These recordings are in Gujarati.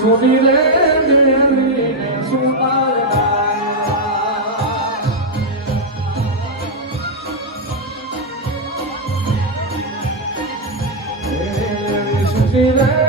સુની રે સુના સુની રે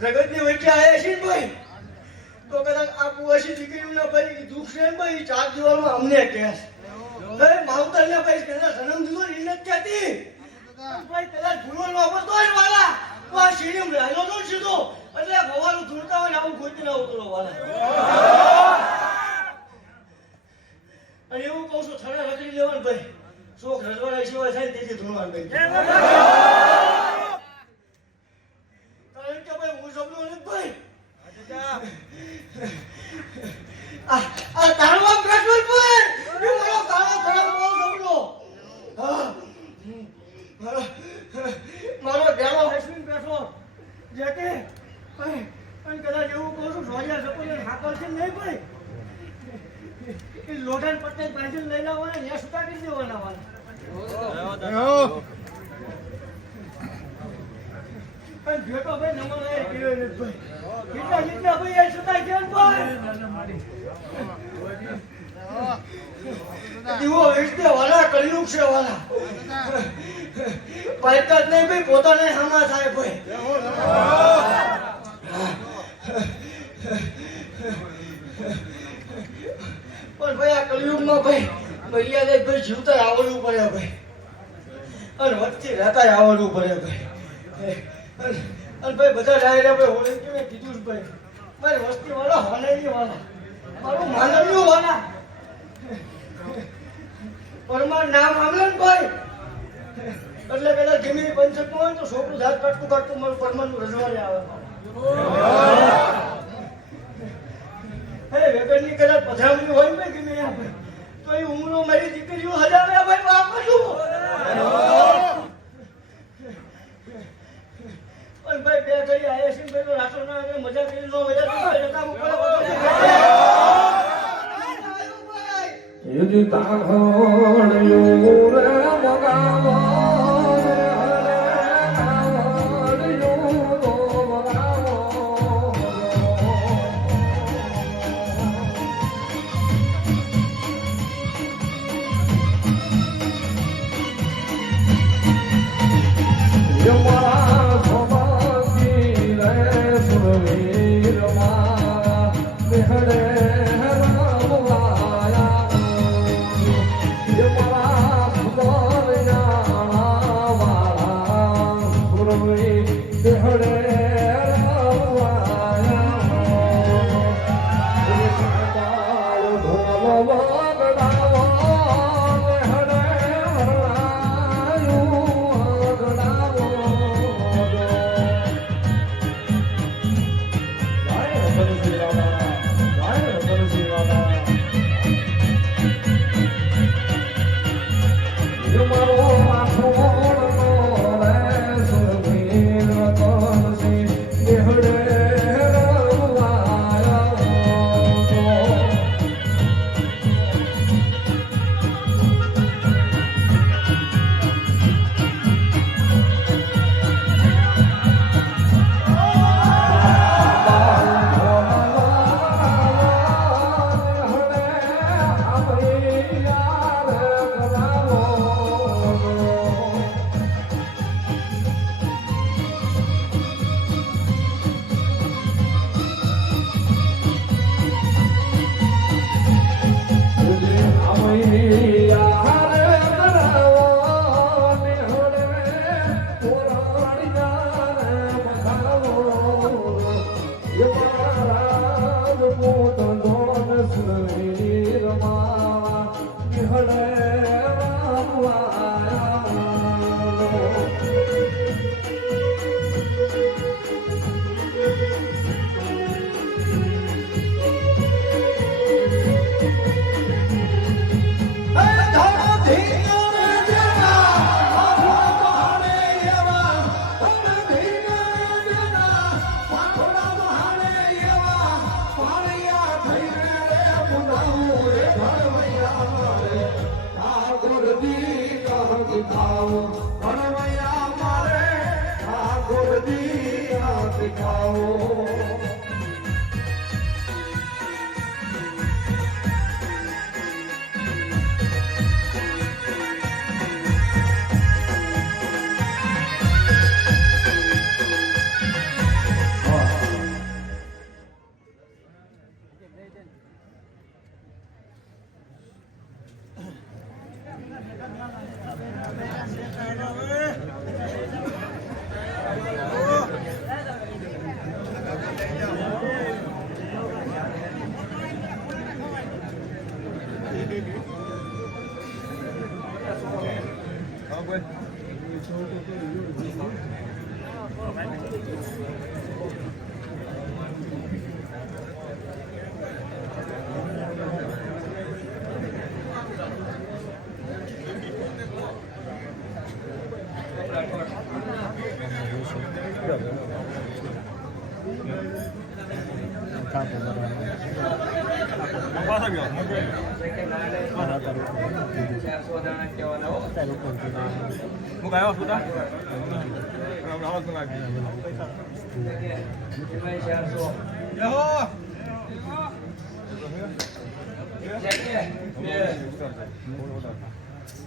જગતની વચ્ચે આયા છે ભાઈ તો કદાચ આ કુવાસી દીકરીઓના ભાઈ દુઃખ છે ભાઈ ચાર દીવારમાં અમને કેસ ભાઈ માવતરને ભાઈ પેલા જન્મ દીધો ને એને કહેતી ભાઈ પેલા ભૂલવાનો અવર તો વાલા તો આ સીડીમ રહેલો તો સીધો એટલે ભવાનું ધૂળતા હોય ને આવું ખોટી ના ઉતરો વાલા પણ કદાચ એવું કહું છું સોયા સપોને હાકલ છે નહીં ભાઈ એ લોઢાને પટ્ટે બાંધીને લઈ લાવવાના ત્યાં સુતાડી દેવાના વાળા પણ ભેટો ભાઈ નંબર લાય કેવો ને ભાઈ કેટલા ભાઈ એ સુતાઈ છે ભાઈ દીવો વેચતે વાળા કલ્યુક છે વાળા પાયતા જ નહીં ભાઈ પોતાને હામા થાય ભાઈ પણ ભાઈ આ કલયુગમાં ભાઈ મર્યાદા ભાઈ જીવતા આવડવું પડે ભાઈ અને વચ્ચે રહેતા આવડવું પડે ભાઈ અને ભાઈ બધા ડાયરા ભાઈ હોળે કે મેં કીધું ભાઈ મારી વસ્તી વાળા હોનેલી વાળા મારું માનવ્યું વાળા પરમાર નામ આમલે ને ભાઈ એટલે કદાચ જમીન પંચકમાં હોય તો છોકરું જાત કાઢતું કાઢતું મારું પરમારનું રજવાડે આવે હે વેગનની કદાચ પધરામણી હોય ને ગમે આપણે તો એ ઉમરો મારી દીકરીઓ હજાવે ભાઈ બાપ શું પણ ભાઈ બે ઘડી આયા છે ભાઈ તો રાતો ના મજા કરી નો મજા કરી જતા ઉપર યુજી તાહણ્યો રે મગાવો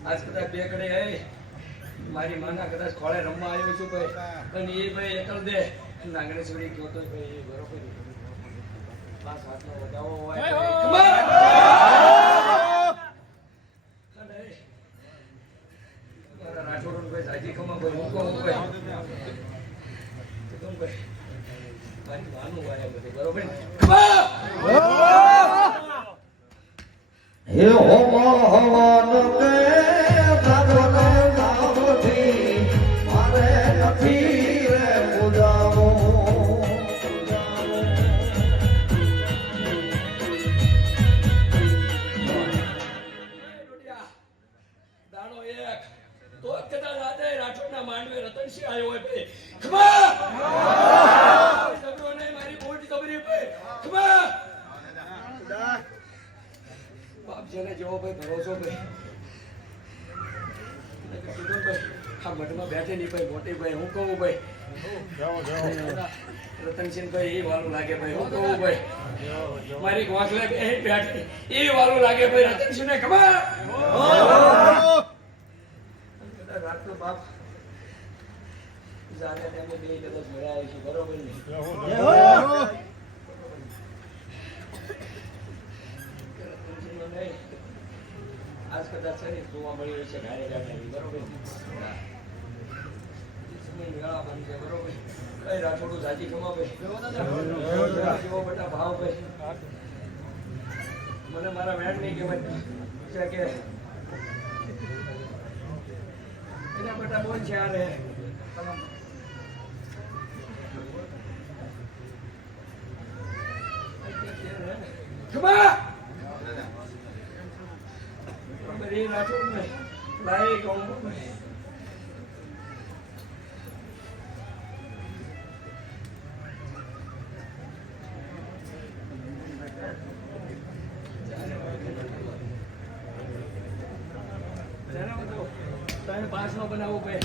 આજ કદાચ બે કડે આવી મારી માના કદાચ ખોળે રમવા આવ્યો છું ભાઈ અને એ ભાઈ એકલ દે નાંગણે છોડી ગયો તો ભાઈ બરોબર પાસ હાથનો વધાવો હોય મારા રાઠોડનો ભાઈ સાજી ખમા ભાઈ મૂકો ભાઈ મારી માનું હોય બધે બરોબર હે હો મોહન કે ભગવાન નામથી મારે નથી રે પૂજાવો દાણો એક તો કદાચ આજે રાઠોડના માંડવે રતનસિંહ આવ્યો હોય ભાઈ ખબર સગરો નહીં મારી બોલતી ખબરી ભાઈ ખબર બાપ જેને જેવો ભાઈ ભરોસો ભાઈ આ મઠમાં બેઠે નહીં ભાઈ મોટી ભાઈ હું કહું ભાઈ રતનસિંહ ભાઈ એ વાલું લાગે ભાઈ હું કહું ભાઈ મારી ગોખલે બે બેઠી એ વાલું લાગે ભાઈ રતનસિંહ ને ખબર રાતનો બાપ જાને તેમને બે કદાચ મળ્યા આવીશું બરોબર નહીં આજ કદાચ છે ને જોવા મળ્યું છે ગાડી ગાડી બરોબર મેળા બનશે બરોબર કઈ રાઠોડું જાજી ખમા ભાઈ જેવો બેટા ભાવ ભાઈ મને મારા વેણ નહીં કે કે એના બેટા બોલ છે આ રે ખમા मेरी राठौड़ में लाए गाँव में पास में बनाओ पे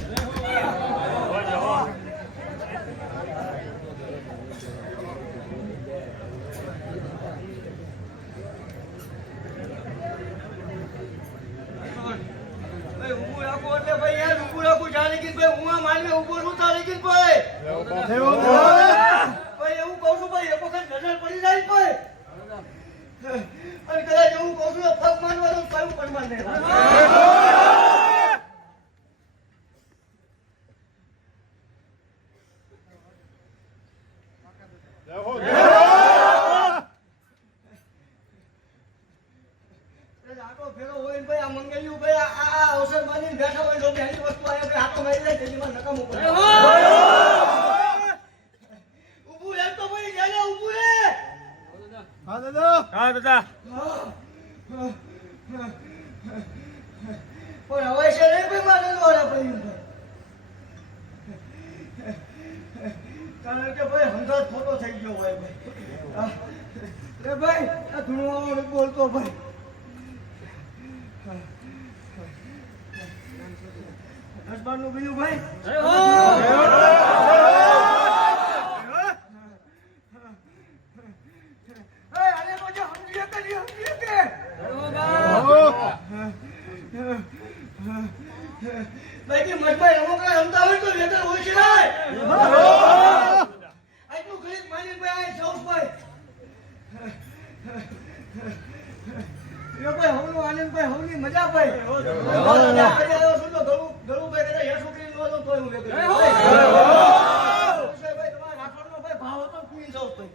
કારણ કે ભાઈ હંધાત ખોટો થઈ ગયો હોય ભાઈ ભાઈ આ ધૂણવાળો બોલતો ભાઈ હસબાનું બીજું ભાઈ ભાઈ મજભાઈ રમકડા રમતા હોય તો વેતન હોય છે આટલું ગરીબ માની ભાઈ સૌભાઈ ભાઈ હવનું આનંદ ભાઈ હવની મજા ભાઈ ગળું ભાઈ કદાચ યા છોકરી નો તો હું ભાઈ તમારા રાઠોડનો ભાઈ ભાવ હતો કુઈ સૌભાઈ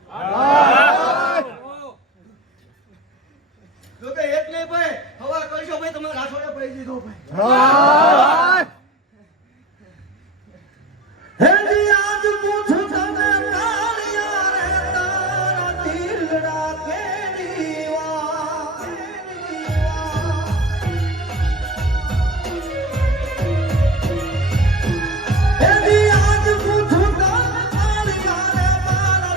જો કે એટલે ભાઈ હવા કરશો ભાઈ તમે રાઠોડે પડી દીધો ભાઈ હેજી આજ પૂછું તને તારિયા રે તારા દિલડા કેડી હેજી આજ પૂછું તને તારિયા રે તારા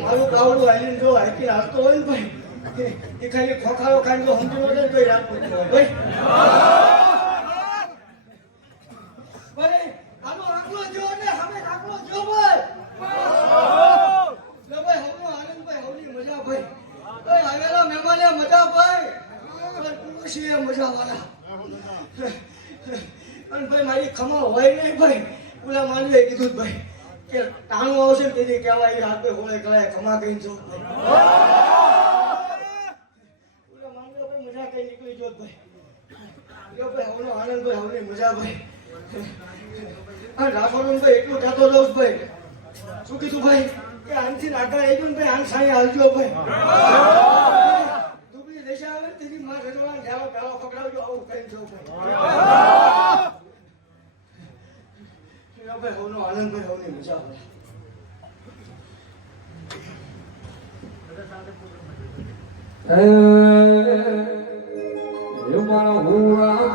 મારું ગાવડું આવીને જો હાકી હાલતો હોય ને ભાઈ એ ખાલી ખોખારો ખાઈને જો સમજી નો જાય તો રાત નથી હોય ભાઈ ભાઈ આનો રાખલો જો ને સામે રાખલો જો ભાઈ લે ભાઈ હવનો આનંદ ભાઈ હવની મજા ભાઈ ઓય આવેલા મહેમાને મજા ભાઈ ઓય પુરુષીએ મજા વાળા અને ભાઈ મારી ખમા હોય નહીં ભાઈ ઓલા માનવીએ કીધું ભાઈ કે ટાણું આવશે ને તેથી કહેવાય હાથ પે હોળે કળાય ખમા કહીને જો ઓલા માનવીએ ભાઈ મજા કઈ નીકળી જોત ભાઈ યો ભાઈ હવનો આનંદ ભાઈ હવની મજા ભાઈ આ રાઠોડન ભાઈ એટલું કહેતો દઉં ભાઈ શું કીધું ભાઈ કે આનથી આગળ આવી ગયું ભાઈ આન સાઈ હાલજો ભાઈ દુબળી દેશા આવે તેથી માં રજવાન ગાળો ગાળો પકડાવજો આવું કઈ જો ભાઈ ભાઈ હોનો આનંદ ભાઈ હોની મજા આવે મારા હુરા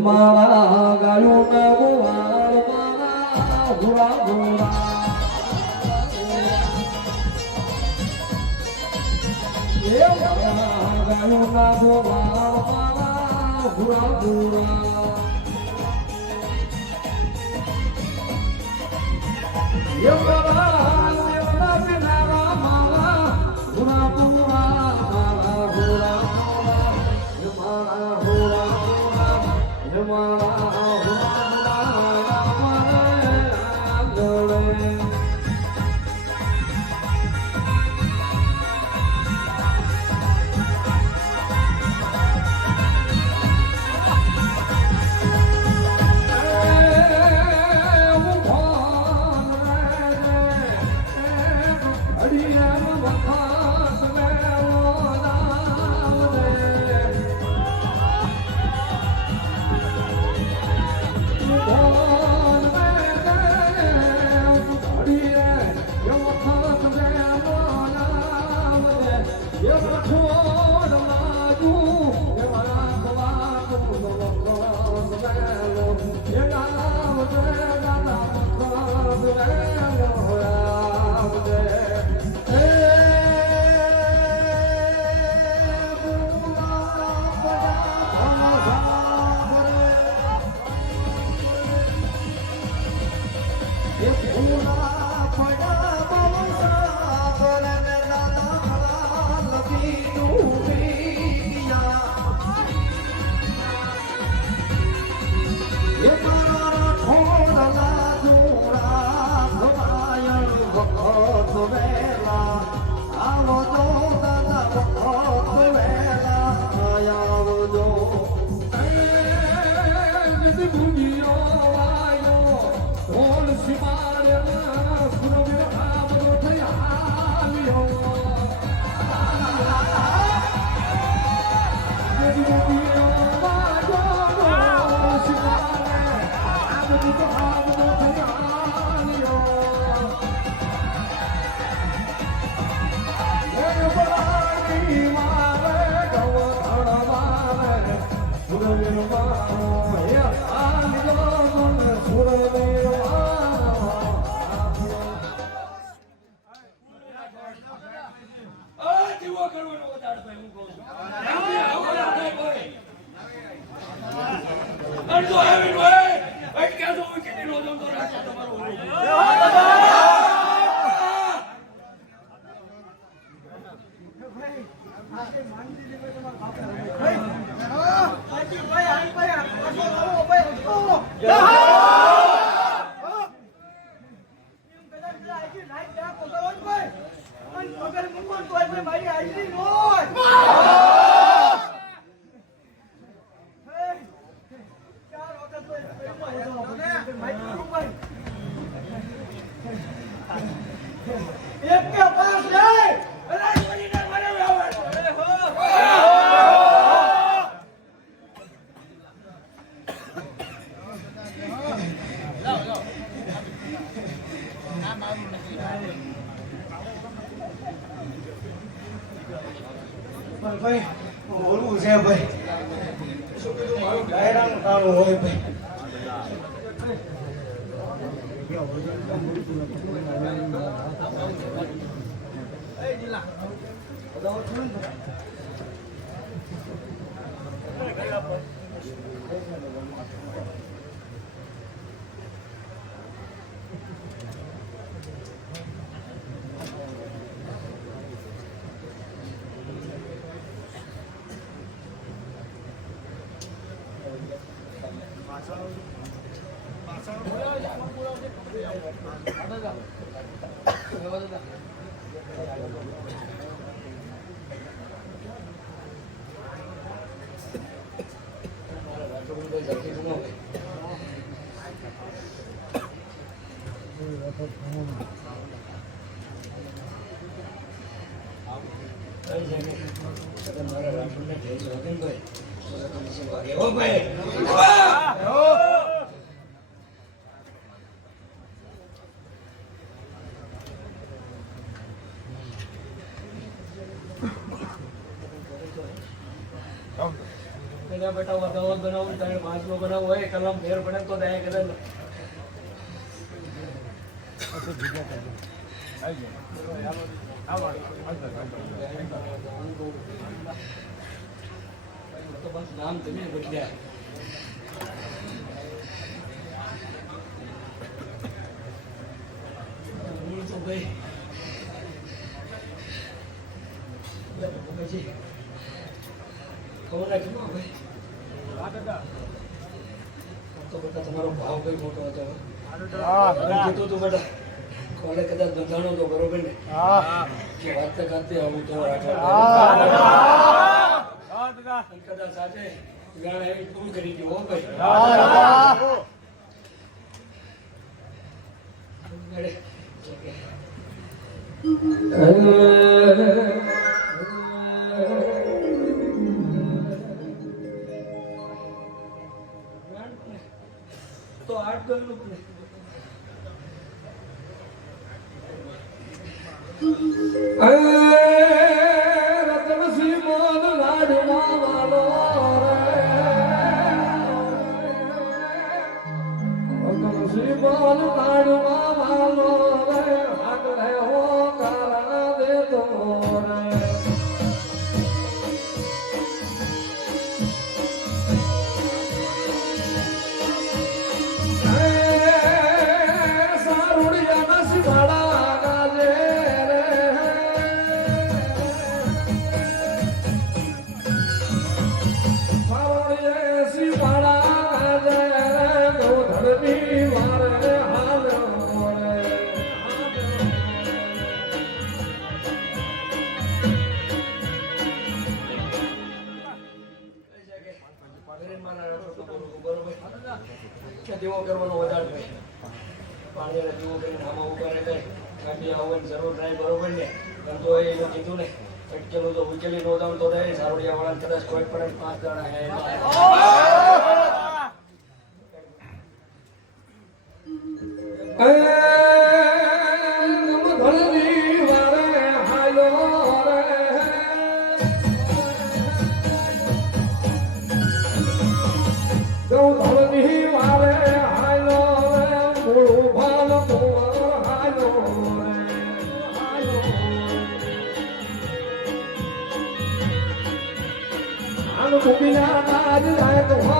મારા ગાયું ના ગોવાળ મારા ભૂરા ભૂરા મારા ગાયું ના ગોવાળ મારા ભૂરા ભૂરા મારા દેવના પિનારા મારા ભૂરા ભૂરા મારા ભૂરા મારા ભૂરા I'm એક કે પાસ લે અરે છોડીને મને વ્યવહાર ભાઈ બોલવું છે ભાઈ શું કીધું મારું ડાયરાનું કામ હોય ભાઈ બેટા વધાવો બનાવું તારે પાંચલો બનાવો હોય કલમ ફેર પડે તો ત્યાં કદાચ તો બસ નામ તમે બદલ્યા તો ભાઈ ખબર રાખી ભાઈ તો બેટા તમારો ભાવ કઈ મોટો હતો કીધું તું બેટા કોને કદાચ બંધાણો તો બરોબર ને કે વાત કરતે આવું તો કદાચ સાથે ગાણ એવી પૂરું કરી દીધું હો ભાઈ તો આઠ કરલું રતન શ્રીમોદ લાડમાં વાલો રતન શ્રીમોદ લાડમાં વાલો હાથ હો કારણ દે તો સારુડિયા શિવાળા ગાજે દીવો કરવાનો વધારે પાણી દીવો કરીને આમાં ઉભા રહે ગાડી આવવાની જરૂર નહીં બરોબર ને પણ તો એને કીધું ને અટકેલું તો ઉકેલી નો દામ તો રહે સારોડિયા વાળા કદાચ કોઈ પણ 5 દાડા હે Bobina, I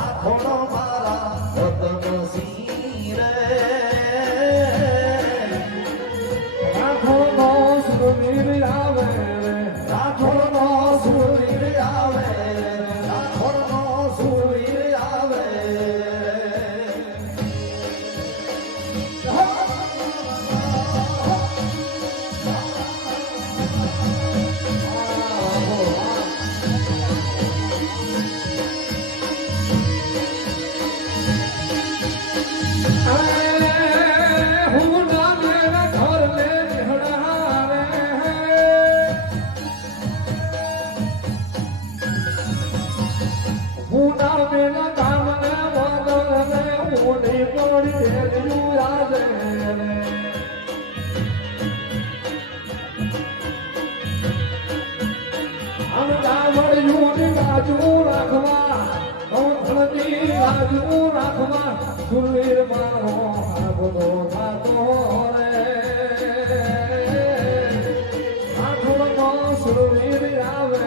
રાખોડો મારા વતન સીરે રાખોડો સુરવીર આવે રાખોડો સુરવીર આવે રાખોડો સુરવીર આવે સુરવીર મારો બધો થાતો રે આઠોડનો સુરવીર આવે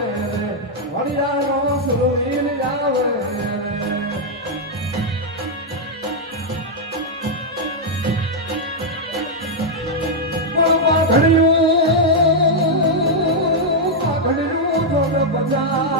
વડિયાનો સુરવીર આવે ઘડિયું જોડે બજા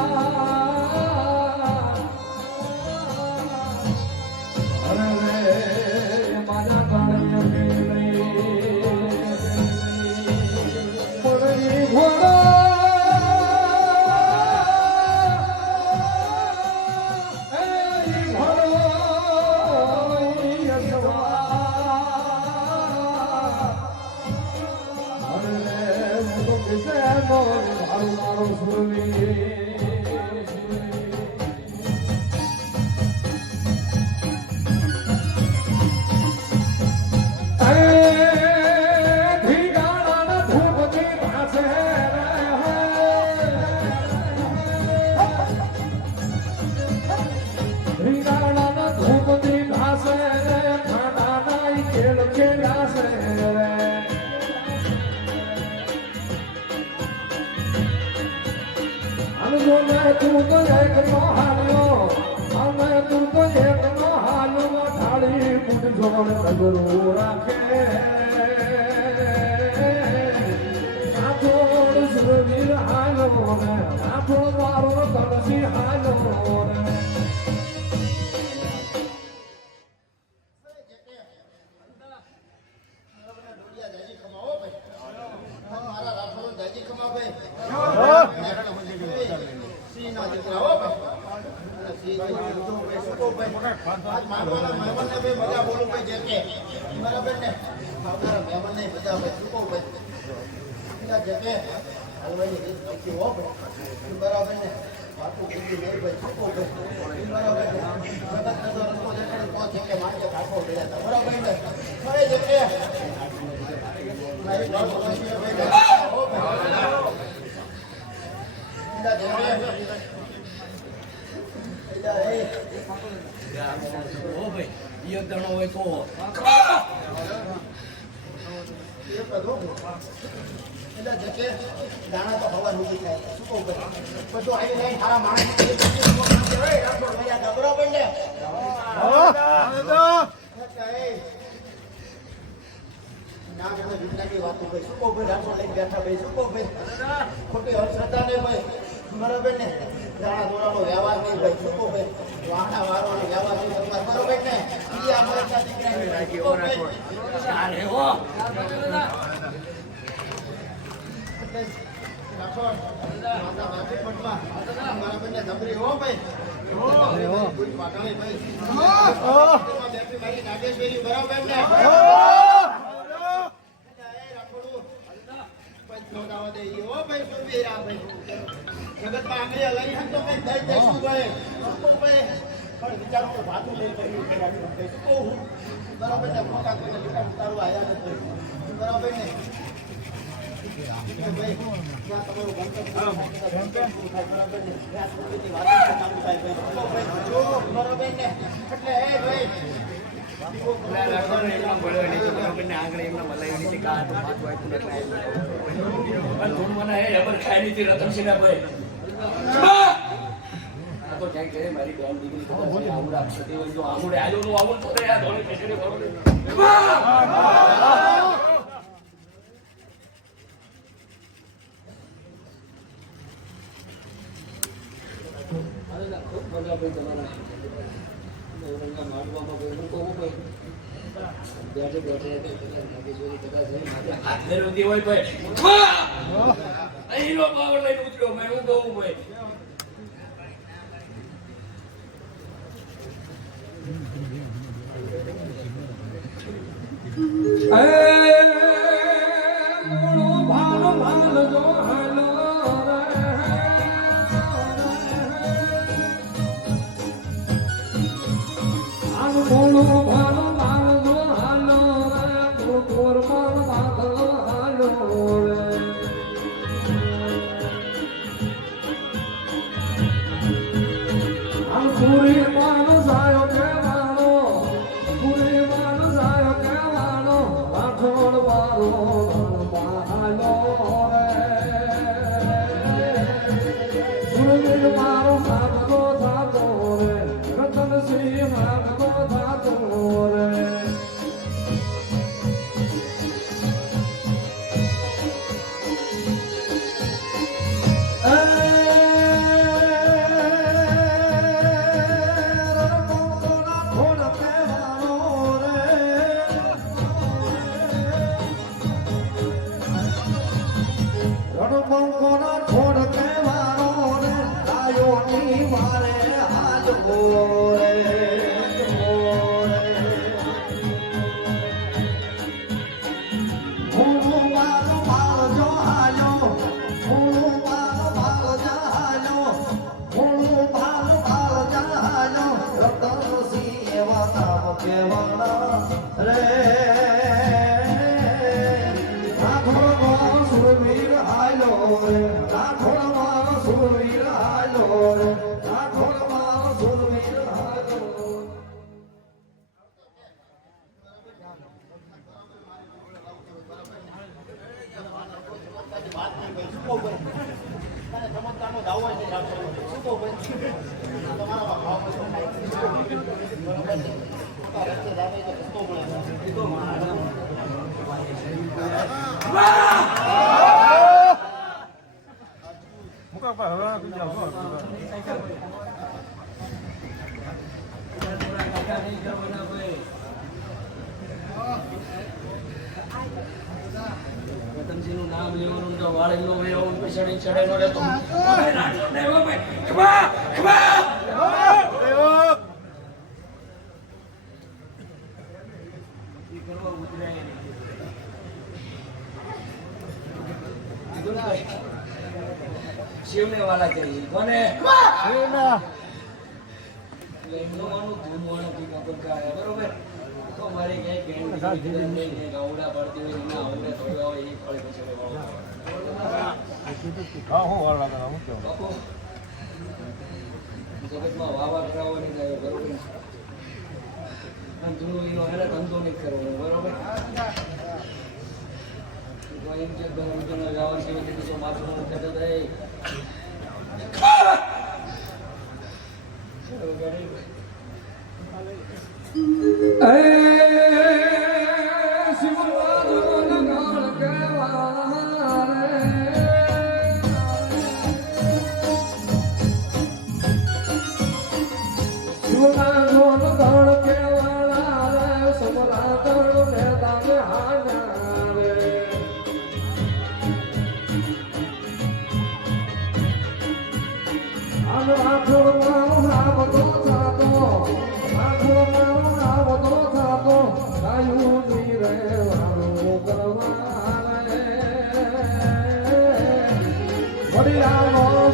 તું તો એક નો હાલ્યો અમે તું તો એક નો હાલ્યો ઠાળી ફૂટ જોડ કગરું રાખે આઠોડ સુરવીર હાલો રે આઠોડ મારો તણસી હાલો રે દાણા તો હવા નીકળી થાય શું કહું પછી આવી લઈને સારા માણસ બરોબર ને વાતો ભાઈ શું કહું ભાઈ રાખો લઈને બેઠા ભાઈ શું કહું ભાઈ ખોટી હર્ષતા ને ભાઈ બરોબર ને દાણા દોરાનો વ્યવહાર નહીં ભાઈ શું કહું ભાઈ વાહના વારવાનો વ્યવહાર નહીં બરોબર ને આ મારા જગતમાં આંગળી લઈ તો કઈ દઈ દઈશું ભાઈ પણ વિચારો તો વાતું લઈ કર્યું બરાબર ને મોટા કોઈ ઉતારવા આવ્યા નથી બરાબર ને રતનસિંહ ભાઈ કે મારી બેન દીકરી કદાચ આવું રાખતી હોય તો આમુડે આલ્યો નું આવું તો આ ધોળી પેશને કરો દે અરે ના ખૂબ મજા પડી તમારા રંગા મારવામાં કોઈ નું કહું ભાઈ બેઠે બેઠે નાગેશ્વરી કદાચ હાથ ફેરવતી હોય ભાઈ અહીં નો પાવર લઈને ઉતર્યો ભાઈ હું કહું ભાઈ મોળો ભાલો ભાલ જો હાલો આનો મોળો ભાલો ભાલ જો હાલો ગોર માલ ભાલો હાલો આમ પૂરી માન સાયો કેવાનો પૂરી માન સાયો કેવાનો આખોડ મારો ભાલો સુરવીર મારો સાગરો થાતો રે રતન શ્રી માગો થાતો રે રતનજીનું નામ લેવાનું તો વાળેલો હોય એવું પછાડી ચડેલો રહેતો રાટલો દેવો ભાઈ ખબા ખબા ઈ કરવા ઉતરાય નહીં શિવને વાલા કહી કોને શિવના એમનો માનું ધૂમવાનું થી ખબર કાય બરોબર તો મારી કઈ ગેંડી ગાવડા પડતી હોય ના આવડે થોડા હોય એ ફળ પછડે વાળો હા હું વાર લાગે હું કેવું બાપુ જગતમાં વાવા કરાવવાની જાય બરોબર અને ધૂળ એનો એને ધંધો નહીં કરવાનો બરોબર એમ છે ધંધોનો વ્યવહાર કેવી રીતે તો માથું કહેતો થાય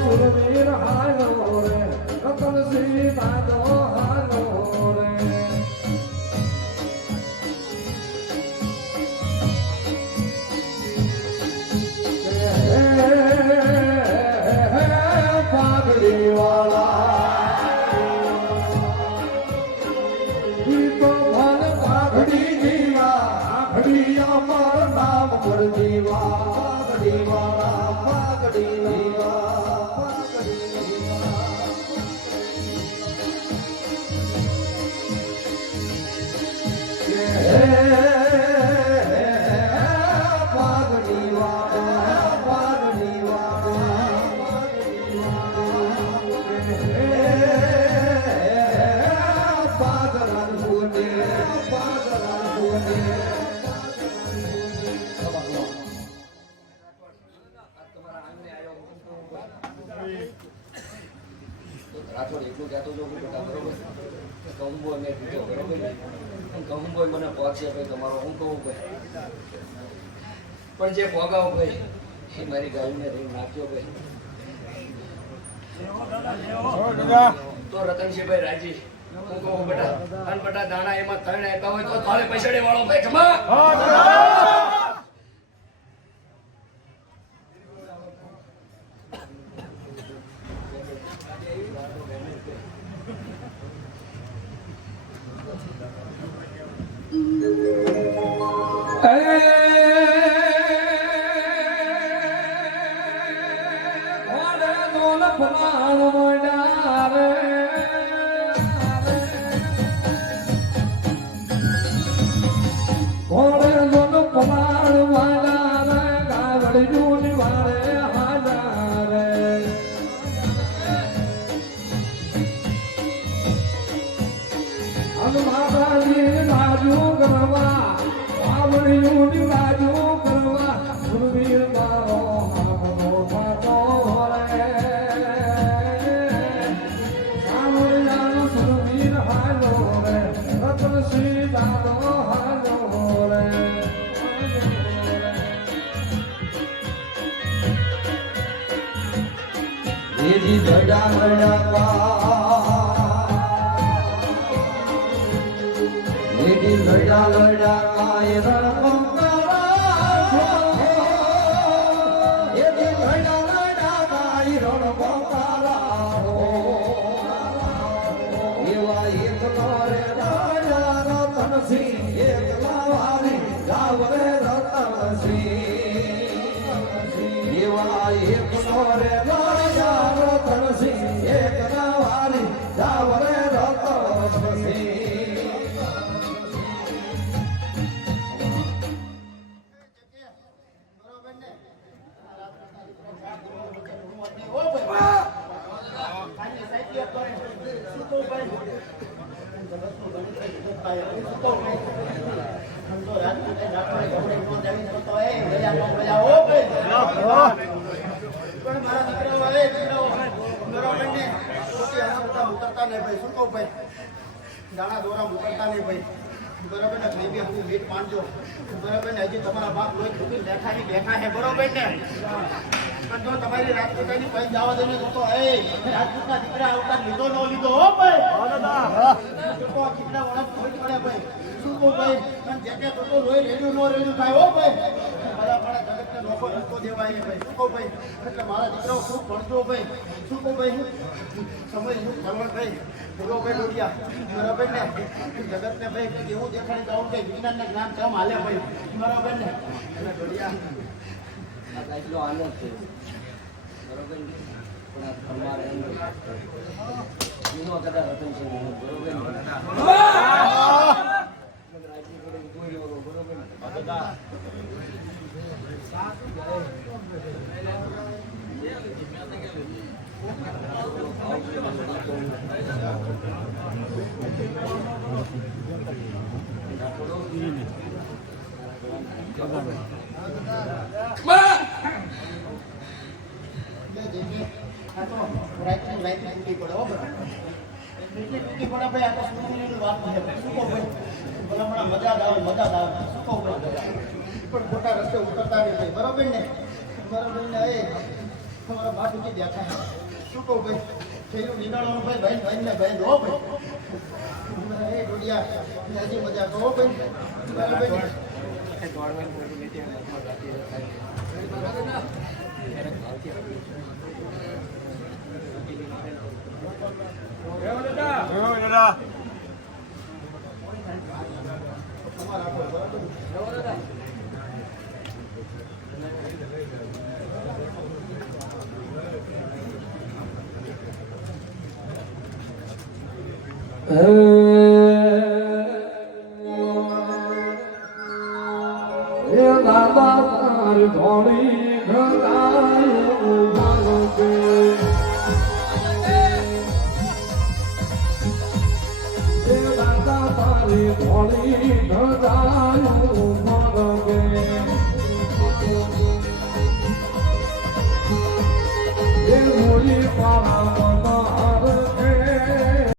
સુરવીર હાલો રે રતન શ્રી દાદો હાલો રે કહેતો હતો કે બેટા બરોબર કહુંબો મેં કીધો બરોબર ને કહુંબો મને પહોંચે ભાઈ તમારો હું કહું ભાઈ પણ જે ભોગાવ ભાઈ એ મારી ગાયને રહી નાખ્યો ભાઈ તો રતનસિંહભાઈ રાજી હું કહું બેટા અને બેટા દાણા એમાં 3 આપ્યા હોય તો તારે પૈસાડે વાળો ભાઈ ખમા દાણા દોરા ઉતરતા નહીં ભાઈ બરોબર ને ભાઈ બી હું વેટ માનજો બરોબર ને હજી તમારા બાપ લોહી ઠોકી બેઠા હે બરોબર ને પણ જો તમારી રાજપૂતાની પૈ જવા દે તો એ રાજપૂતના દીકરા અવતાર લીધો ન લીધો હો ભાઈ તો કેટલા વળત થોડી પડે ભાઈ શું કહું ભાઈ અને જે કે તો લોહી રેડ્યું ન રેડ્યું થાય હો ભાઈ બરાબર જગતને લોકો રસ્તો દેવાય ભાઈ શું કહું ભાઈ એટલે મારા દીકરાઓ ખૂબ ભણજો ભાઈ શું કહું ભાઈ સમય શું ચલવણ ભાઈ ભાઈ ડોડિયા બરાબર ને જગતને ભાઈ એવું દેખાડી દઉં કે વિજ્ઞાનને જ્ઞાન કેમ હાલે ભાઈ બરાબર ને એટલે ડોડિયા આ એટલો આનંદ છે બરોબર ને પણ આ તમારે એનો કદાચ રતન છે બરોબર પણ ખોટા રસ્તે ઉતરતા નહીં ભાઈ બરોબર ને એ તમારા બાપ ઉઠી દેખાય શું કહું ભાઈ છેલ્લું નિકાળવાનું ભાઈ ભાઈ ને ભાઈ હો ભાઈ એ ડોડિયા હજી મજા કહો ભાઈ બરાબર Holy Father.